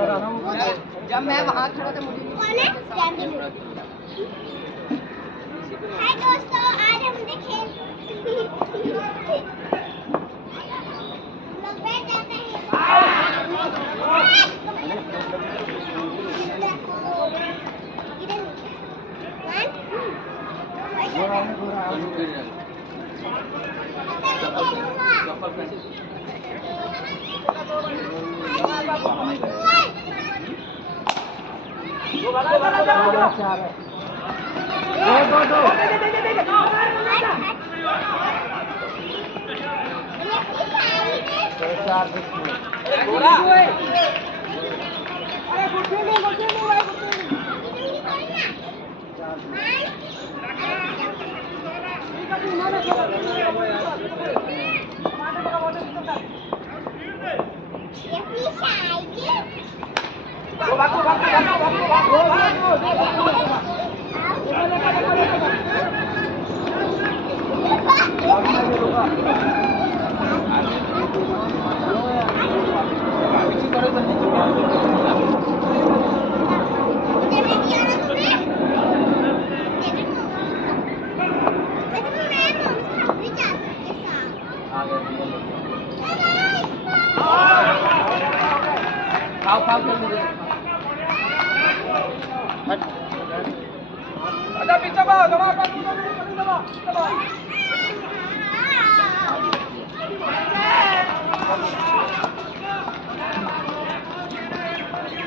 जब मैं वहाँ खड़ा था मुझे हाय दोस्तों, आज हम देखें लोग बैठ जाते हैं।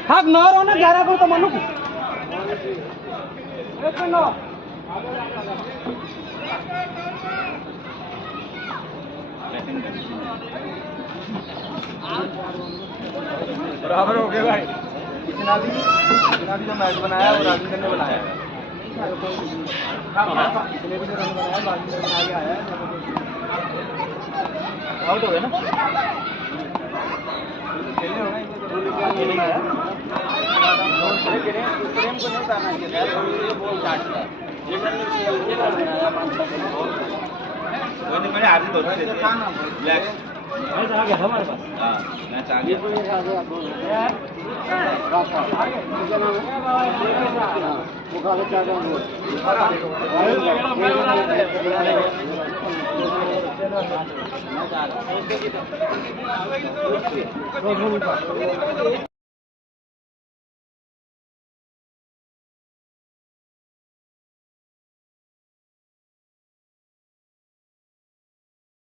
हाक न रहने 11 को तो मनु बराबर हो गया भाई। इतना भी जो मैच बनाया वो राजेंद्र ने बनाया है। इतने भी जो रन बनाया राजेंद्र ने आगे आया है। आउट हो गया ना, खेलने होगा नहीं आया। प्रेम को नहीं उतारना चाहिए, बॉल काट दिया। वो नहीं, मैंने आधी दोनों देते ब्लैक मैच आ गया हमारे पास। हाँ मैच आ गया। वो